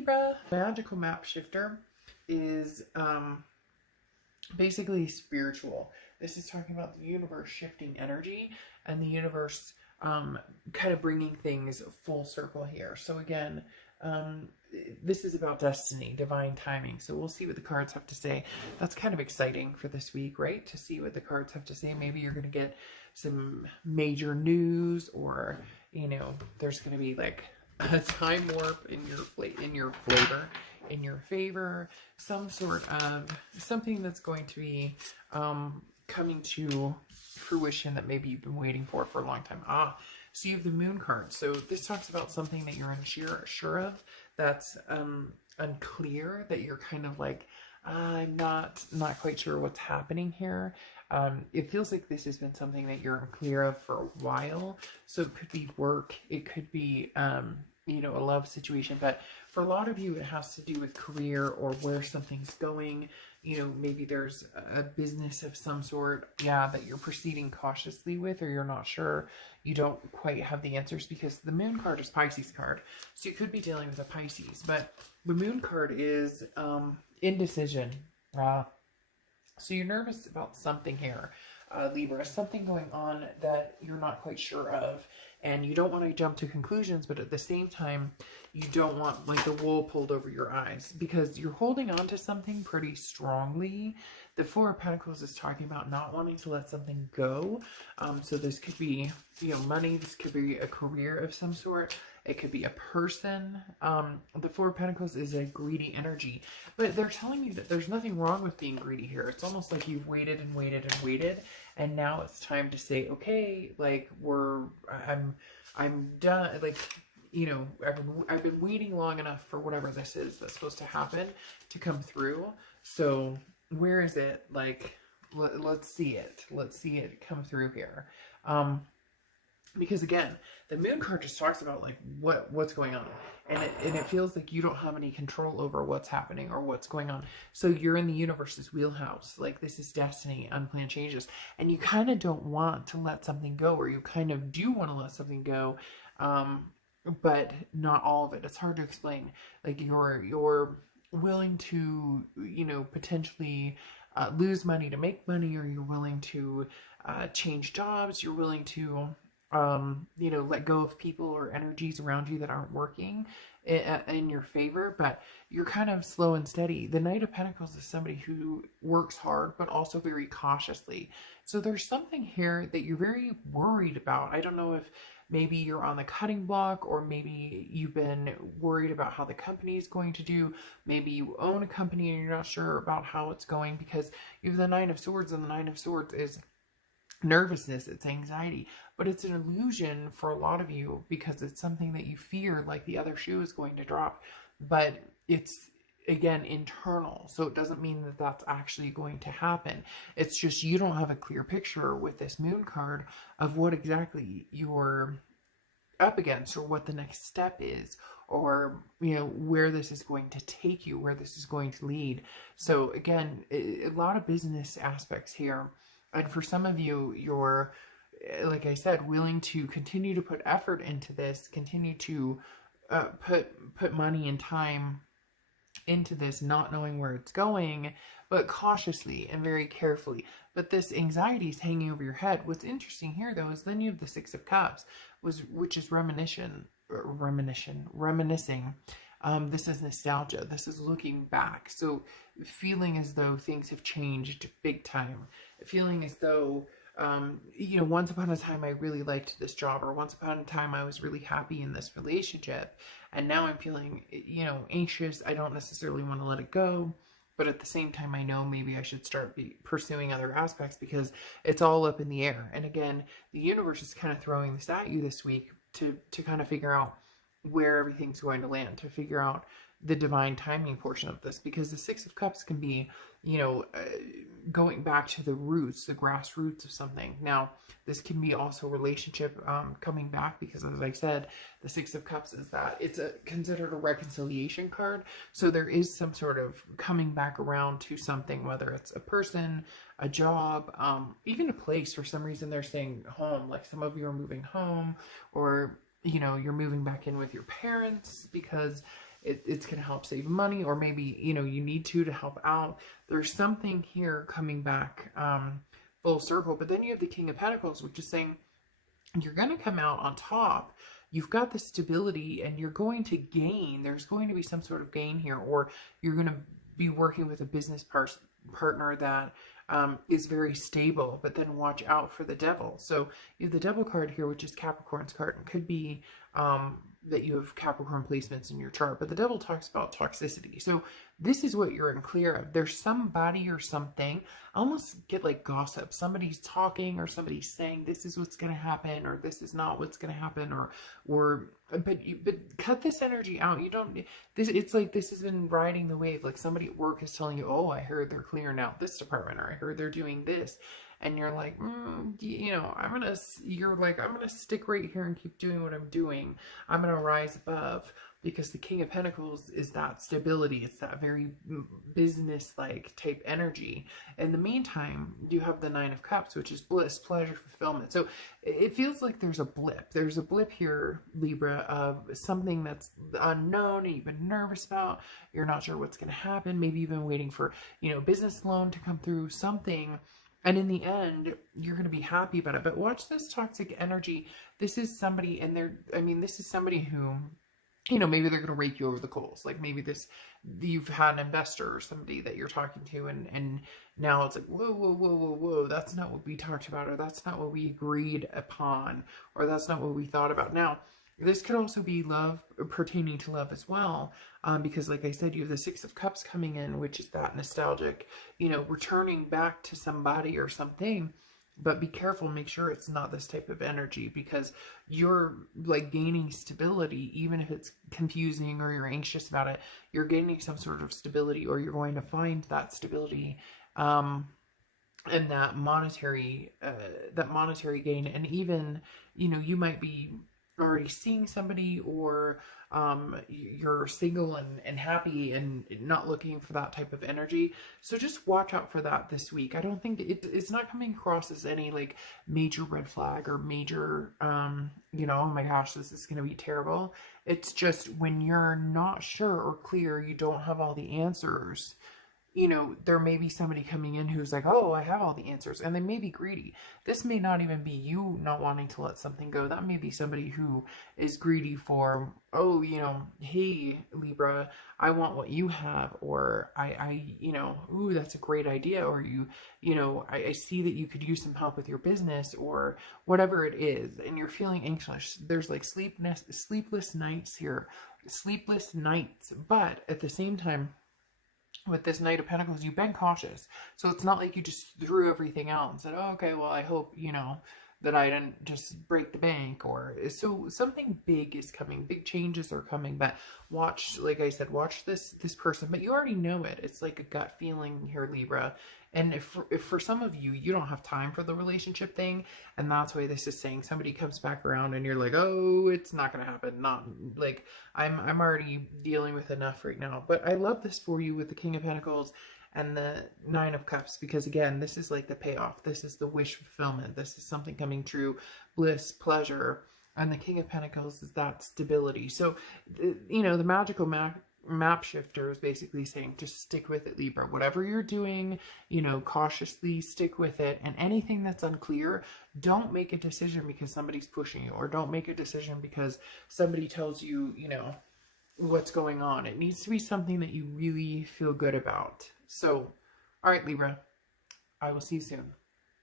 Libra. Magical map shifter is basically spiritual. This is talking about the universe shifting energy and the universe kind of bringing things full circle here. So again, this is about destiny, divine timing. So we'll see what the cards have to say. That's kind of exciting for this week, right? To see what the cards have to say. Maybe you're going to get some major news, or, you know, there's going to be like a time warp in your favor, some sort of something that's going to be coming to fruition that maybe you've been waiting for a long time. So you have the Moon card. So this talks about something that you're unsure of, that's unclear, that you're kind of like, I'm not quite sure what's happening here. It feels like this has been something that you're unclear of for a while. So it could be work, it could be you know, a love situation, but for a lot of you, it has to do with career or where something's going. You know, maybe there's a business of some sort, that you're proceeding cautiously with, or you're not sure. You don't quite have the answers, because the Moon card is Pisces card. So you could be dealing with a Pisces, but the Moon card is indecision. So you're nervous about something here, Libra, something going on that you're not quite sure of. And you don't want to jump to conclusions, but at the same time, you don't want like the wool pulled over your eyes, because you're holding on to something pretty strongly. The Four of Pentacles is talking about not wanting to let something go. So this could be, you know, money. This could be a career of some sort. It could be a person. The Four of Pentacles is a greedy energy, but they're telling you that there's nothing wrong with being greedy here. It's almost like you've waited and waited and waited, and now it's time to say, okay, like I'm done. Like, you know, I've been waiting long enough for whatever this is that's supposed to happen to come through. So where is it? Like, let's see it. Let's see it come through here. Because again, the Moon card just talks about like what's going on, and it feels like you don't have any control over what's happening or what's going on. So you're in the universe's wheelhouse. Like, this is destiny, unplanned changes, and you kind of don't want to let something go, or you kind of do want to let something go, but not all of it. It's hard to explain. Like, you're willing to, you know, potentially lose money to make money, or you're willing to change jobs. You're willing to you know, let go of people or energies around you that aren't working in your favor, but you're kind of slow and steady. The Knight of Pentacles is somebody who works hard, but also very cautiously. So there's something here that you're very worried about. I don't know if maybe you're on the cutting block, or maybe you've been worried about how the company is going to do. Maybe you own a company and you're not sure about how it's going, because you have the Nine of Swords, and the Nine of Swords is nervousness, it's anxiety, but it's an illusion for a lot of you, because it's something that you fear, like the other shoe is going to drop, but it's, again, internal. So it doesn't mean that that's actually going to happen. It's just you don't have a clear picture with this Moon card of what exactly you're up against, or what the next step is, or, you know, where this is going to take you, where this is going to lead. So again, a lot of business aspects here. And for some of you, you're, like I said, willing to continue to put effort into this, continue to put money and time into this, not knowing where it's going, but cautiously and very carefully. But this anxiety is hanging over your head. What's interesting here, though, is then you have the Six of Cups, which is reminiscing. This is nostalgia. This is looking back. So feeling as though things have changed big time. Feeling as though, you know, once upon a time I really liked this job, or once upon a time I was really happy in this relationship, and now I'm feeling, you know, anxious. I don't necessarily want to let it go, but at the same time I know maybe I should start pursuing other aspects, because it's all up in the air. And again, the universe is kind of throwing this at you this week to kind of figure out where everything's going to land, to figure out the divine timing portion of this, because the Six of Cups can be, you know, going back to the roots, the grassroots of something. Now, this can be also relationship coming back, because as I said, the Six of Cups is that it's considered a reconciliation card. So there is some sort of coming back around to something, whether it's a person, a job, even a place. For some reason, they're saying home, like some of you are moving home, or, you know, you're moving back in with your parents, because it's going to help save money, or maybe, you know, you need to help out. There's something here coming back full circle. But then you have the King of Pentacles, which is saying you're going to come out on top. You've got the stability and you're going to gain. There's going to be some sort of gain here, or you're going to be working with a business partner that is very stable. But then watch out for the devil. So you have the devil card here, which is Capricorn's card. It could be that you have Capricorn placements in your chart, but the devil talks about toxicity. So this is what you're unclear of. There's somebody or something. I almost get like gossip. Somebody's talking, or somebody's saying this is what's going to happen, or this is not what's going to happen, but cut this energy out. You don't, this, it's like this has been riding the wave. Like somebody at work is telling you, oh, I heard they're clearing out this department, or I heard they're doing this. And you're like, you know, I'm going to stick right here and keep doing what I'm doing. I'm going to rise above, because the King of Pentacles is that stability. It's that very business-like type energy. In the meantime, you have the Nine of Cups, which is bliss, pleasure, fulfillment. So it feels like there's a blip. There's a blip here, Libra, of something that's unknown and you've been nervous about. You're not sure what's going to happen. Maybe you've been waiting for, you know, business loan to come through, something. And in the end, you're going to be happy about it. But watch this toxic energy. This is somebody, and this is somebody who, you know, maybe they're going to rake you over the coals. Like maybe you've had an investor or somebody that you're talking to, and now it's like, whoa, that's not what we talked about, or that's not what we agreed upon, or that's not what we thought about. Now, this could also be love, pertaining to love as well, because like I said, you have the Six of Cups coming in, which is that nostalgic, you know, returning back to somebody or something. But be careful, make sure it's not this type of energy, because you're like gaining stability, even if it's confusing or you're anxious about it, you're gaining some sort of stability, or you're going to find that stability, and that monetary gain. And even, you know, you might be already seeing somebody, or you're single and happy and not looking for that type of energy. So just watch out for that this week. I don't think it's not coming across as any like major red flag or major, you know, oh my gosh, this is going to be terrible. It's just when you're not sure or clear, you don't have all the answers. You know, there may be somebody coming in who's like, oh, I have all the answers, and they may be greedy. This may not even be you not wanting to let something go. That may be somebody who is greedy for, oh, you know, hey, Libra, I want what you have, or you know, ooh, that's a great idea, or you know, I see that you could use some help with your business, or whatever it is, and you're feeling anxious. There's like sleepless nights here, but at the same time, with this Knight of Pentacles, you've been cautious. So it's not like you just threw everything out and said, oh, okay, well, I hope, you know, that I didn't just break the bank. Or so something big is coming. Big changes are coming. But watch, like I said, watch this person. But you already know it. It's like a gut feeling here, Libra. And if for some of you, you don't have time for the relationship thing, and that's why this is saying somebody comes back around and you're like, oh, it's not going to happen. Not like I'm already dealing with enough right now. But I love this for you with the King of Pentacles and the Nine of Cups, because again, this is like the payoff. This is the wish fulfillment. This is something coming true, bliss, pleasure. And the King of Pentacles is that stability. So, you know, the magical map shifter is basically saying, just stick with it, Libra. Whatever you're doing, you know, cautiously stick with it. And anything that's unclear, don't make a decision because somebody's pushing you, or don't make a decision because somebody tells you, you know, what's going on. It needs to be something that you really feel good about. So, all right, Libra, I will see you soon.